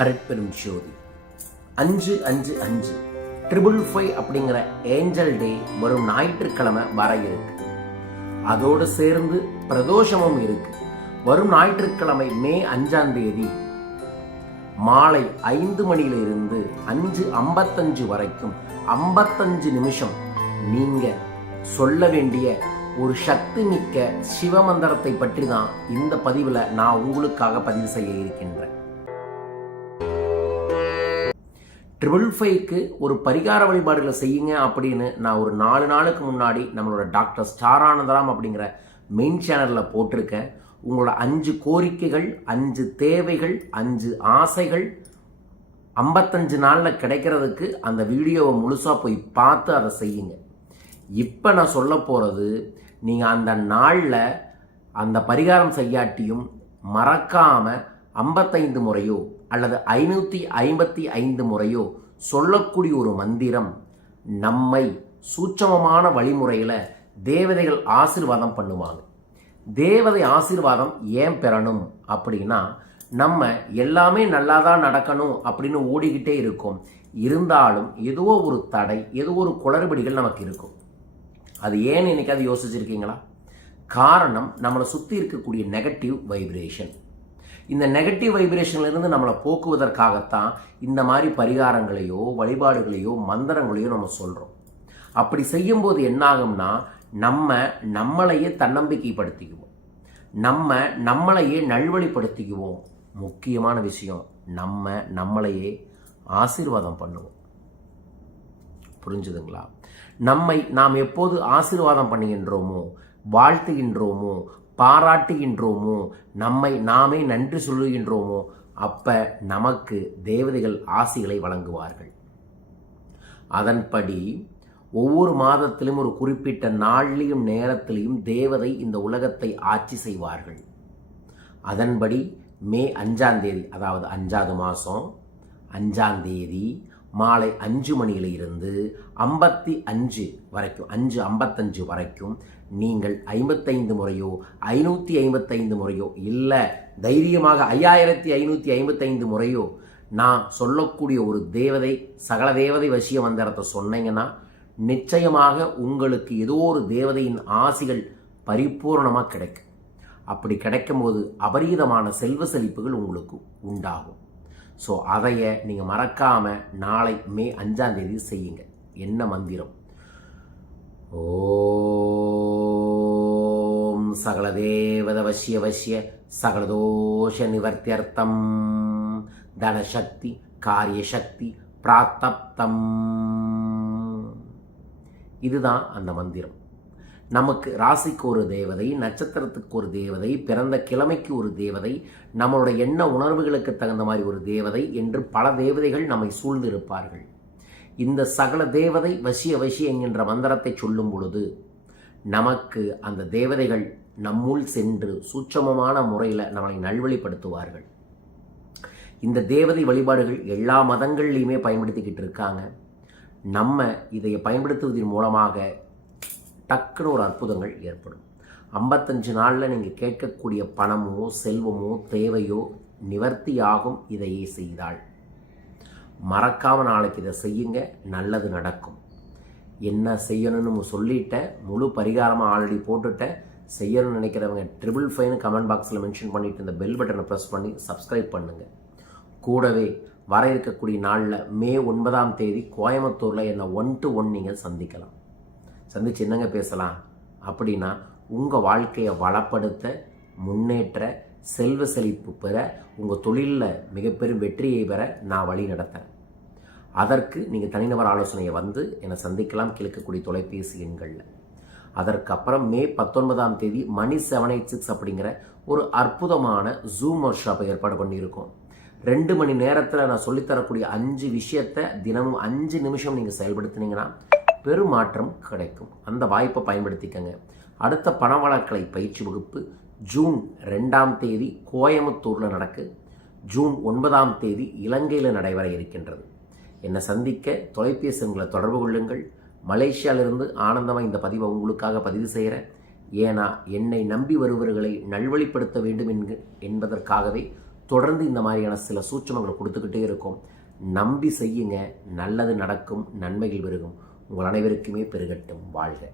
அருட்பெரும் ஜோதி 5-5-5 555 அப்படிங்கிற ஏஞ்சல் டே வரும் ஞாயிற்றுக்கிழமை வர இருக்கு. அதோடு சேர்ந்து பிரதோஷமும் இருக்கு. வரும் ஞாயிற்றுக்கிழமை மே 5ஆம் தேதி மாலை 5 மணியிலிருந்து 5:55 வரைக்கும் 55 நிமிஷம் நீங்க சொல்ல வேண்டிய ஒரு சக்தி மிக்க சிவமந்திரத்தை பற்றி தான் இந்த பதிவில் நான் உங்களுக்காக பதிவு செய்ய இருக்கின்றேன். 555க்கு ஒரு பரிகார வழிபாடுகளை செய்யுங்க அப்படின்னு நான் ஒரு 4 நாளுக்கு முன்னாடி நம்மளோட டாக்டர் ஸ்டார் ஆனந்தராம் அப்படிங்கிற மெயின் சேனலில் போட்டிருக்கேன். உங்களோட 5 கோரிக்கைகள், 5 தேவைகள், 5 ஆசைகள் 55 நாளில் கிடைக்கிறதுக்கு அந்த வீடியோவை முழுசாக போய் பார்த்து அதை செய்யுங்க. இப்போ நான் சொல்ல போகிறது, நீங்கள் அந்த நாளில் அந்த பரிகாரம் செய்யாட்டியும் மறக்காமல் 55 முறையோ அல்லது 555 முறையோ சொல்லக்கூடிய ஒரு மந்திரம் நம்மை சூட்சமமான வழிமுறையில் தேவதைகள் ஆசீர்வாதம் பண்ணுவாங்க. தேவதை ஆசீர்வாதம் ஏன் பெறணும் அப்படின்னா, நம்ம எல்லாமே நல்லா தான் நடக்கணும் அப்படின்னு ஓடிக்கிட்டே இருக்கோம். இருந்தாலும் ஏதோ ஒரு தடை, ஏதோ ஒரு குளறுபடிகள் நமக்கு இருக்கும். அது ஏன்னு என்னைக்காவது யோசிச்சிருக்கீங்களா? காரணம் நம்மளை சுற்றி இருக்கக்கூடிய நெகட்டிவ் வைப்ரேஷன். இந்த நெகட்டிவ் வைப்ரேஷன்லேருந்து நம்மளை போக்குவதற்காகத்தான் இந்த மாதிரி பரிகாரங்களையோ வழிபாடுகளையோ மந்திரங்களையோ நம்ம சொல்கிறோம். அப்படி செய்யும்போது என்னாகும்னா, நம்மளையே தன்னம்பிக்கைப்படுத்திக்குவோம், நம்மளையே நல்வழிப்படுத்திக்குவோம். முக்கியமான விஷயம், நம்மளையே ஆசீர்வாதம் பண்ணுவோம். புரிஞ்சுதுங்களா? நாம் எப்போது ஆசீர்வாதம் பண்ணுகின்றோமோ, வாழ்த்துகின்றோமோ, பாராட்டுகின்றோமோ, நாமே நன்றி சொல்லுகின்றோமோ, அப்போ நமக்கு தேவதைகள் ஆசிகளை வழங்குவார்கள். அதன்படி ஒவ்வொரு மாதத்திலும் ஒரு குறிப்பிட்ட நாளிலும் நேரத்திலையும் தேவதை இந்த உலகத்தை ஆட்சி செய்வார்கள். அதன்படி மே 5ஆம் தேதி, அதாவது 5வது மாதம் 5ஆம் தேதி மாலை 5 மணியிலிருந்து 55 வரைக்கும் 5:55 வரைக்கும் நீங்கள் 55 முறையோ 555 முறையோ இல்லை தைரியமாக 5555 முறையோ நான் சொல்லக்கூடிய ஒரு தேவதை சகல தேவதை வசிய மந்திரத்தை சொன்னீங்கன்னா நிச்சயமாக உங்களுக்கு ஏதோ ஒரு தேவதையின் ஆசிகள் பரிபூர்ணமாக கிடைக்கும். அப்படி கிடைக்கும்போது அபரீதமான செல்வ செழிப்புகள் உங்களுக்கு உண்டாகும். ஸோ அதையை நீங்கள் மறக்காமல் நாளை மே 5ஆம் தேதி செய்யுங்க. என்ன மந்திரம்? ஓம் சகல தேவத வசிய வசிய சகலதோஷ நிவர்த்தியர்த்தம் தனசக்தி காரியசக்தி பிராத்தப்தம். இதுதான் அந்த மந்திரம். நமக்கு ராசிக்கு ஒரு தேவதை, நட்சத்திரத்துக்கு ஒரு தேவதை, பிறந்த கிழமைக்கு ஒரு தேவதை, நம்மளோட எண்ண உணர்வுகளுக்கு தகுந்த மாதிரி ஒரு தேவதை என்று பல தேவதைகள் நம்மை சூழ்ந்து இருப்பார்கள். இந்த சகல தேவதை வசிய என்கின்ற மந்திரத்தை சொல்லும் பொழுது நமக்கு அந்த தேவதைகள் நம்முள் சென்று சூட்சமமான முறையில் நம்மளை நல்வழிப்படுத்துவார்கள். இந்த தேவதை வழிபாடுகள் எல்லா மதங்கள்லையுமே பயன்படுத்திக்கிட்டு இருக்காங்க. நம்ம இதை பயன்படுத்துவதன் மூலமாக டக்குன்னு ஒரு அற்புதங்கள் ஏற்படும். 55 நாளில் நீங்கள் கேட்கக்கூடிய பணமோ செல்வமோ தேவையோ நிவர்த்தியாகும். இதையே செய்தால் மறக்காமல் நாளைக்கு இதை செய்யுங்க, நல்லது நடக்கும். என்ன செய்யணும்னு சொல்லிட்டேன், முழு பரிகாரமாக ஆல்ரெடி போட்டுட்டேன். செய்யணும்னு நினைக்கிறவங்க 555 கமெண்ட் பாக்ஸில் மென்ஷன் பண்ணிவிட்டு இந்த பெல் பட்டனை ப்ரெஸ் பண்ணி சப்ஸ்கிரைப் பண்ணுங்கள். கூடவே வர இருக்கக்கூடிய நாளில் மே 9ஆம் தேதி கோயம்புத்தூரில் என்னை 1-to-1 நீங்கள் சந்திக்கலாம். சந்திச்சு என்னங்க பேசலாம் அப்படின்னா, உங்கள் வாழ்க்கையை வளப்படுத்த, முன்னேற்ற, செல்வ செழிப்பு பெற, உங்கள் தொழிலில் மிகப்பெரும் வெற்றியை பெற நான் வழி நடத்துகிறேன். அதற்கு நீங்கள் தனிநபர் ஆலோசனையை வந்து என்னை சந்திக்கலாம் கிழக்கக்கூடிய தொலைபேசி எண்களில். அதற்கப்புறம் மே 19ஆம் தேதி மணி 786 அப்படிங்கிற ஒரு அற்புதமான ஜூம் ஒர்க் ஷாப்பை ஏற்பாடு பண்ணியிருக்கோம். 2 மணி நேரத்தில் நான் சொல்லித்தரக்கூடிய 5 விஷயத்தை தினமும் 5 நிமிஷம் நீங்கள் செயல்படுத்தினீங்கன்னா பெருமாற்றம் கிடைக்கும். அந்த வாய்ப்பை பயன்படுத்திக்கங்க. அடுத்த பணவளக்கலை பயிற்சி வகுப்பு ஜூன் 2ஆம் தேதி கோயம்புத்தூரில் நடக்கு. ஜூன் 9ஆம் தேதி இலங்கையில் நடைபெற இருக்கின்றது. என்னை சந்திக்க தொலைபேசி எண்களை தொடர்பு கொள்ளுங்கள். மலேசியாவிலிருந்து ஆனந்தமாக இந்த பதிவை உங்களுக்காக பதிவு செய்கிறேன். ஏன்னா என்னை நம்பி வருபவர்களை நல்வழிப்படுத்த வேண்டும் என்பதற்காகவே தொடர்ந்து இந்த மாதிரியான சில சூட்சமங்களை கொடுத்துக்கிட்டே இருக்கும். நம்பி செய்யுங்க, நல்லது நடக்கும், நன்மைகள் பெருகும். உங்கள் அனைவருக்குமே பெருகட்டும். வாழ்க.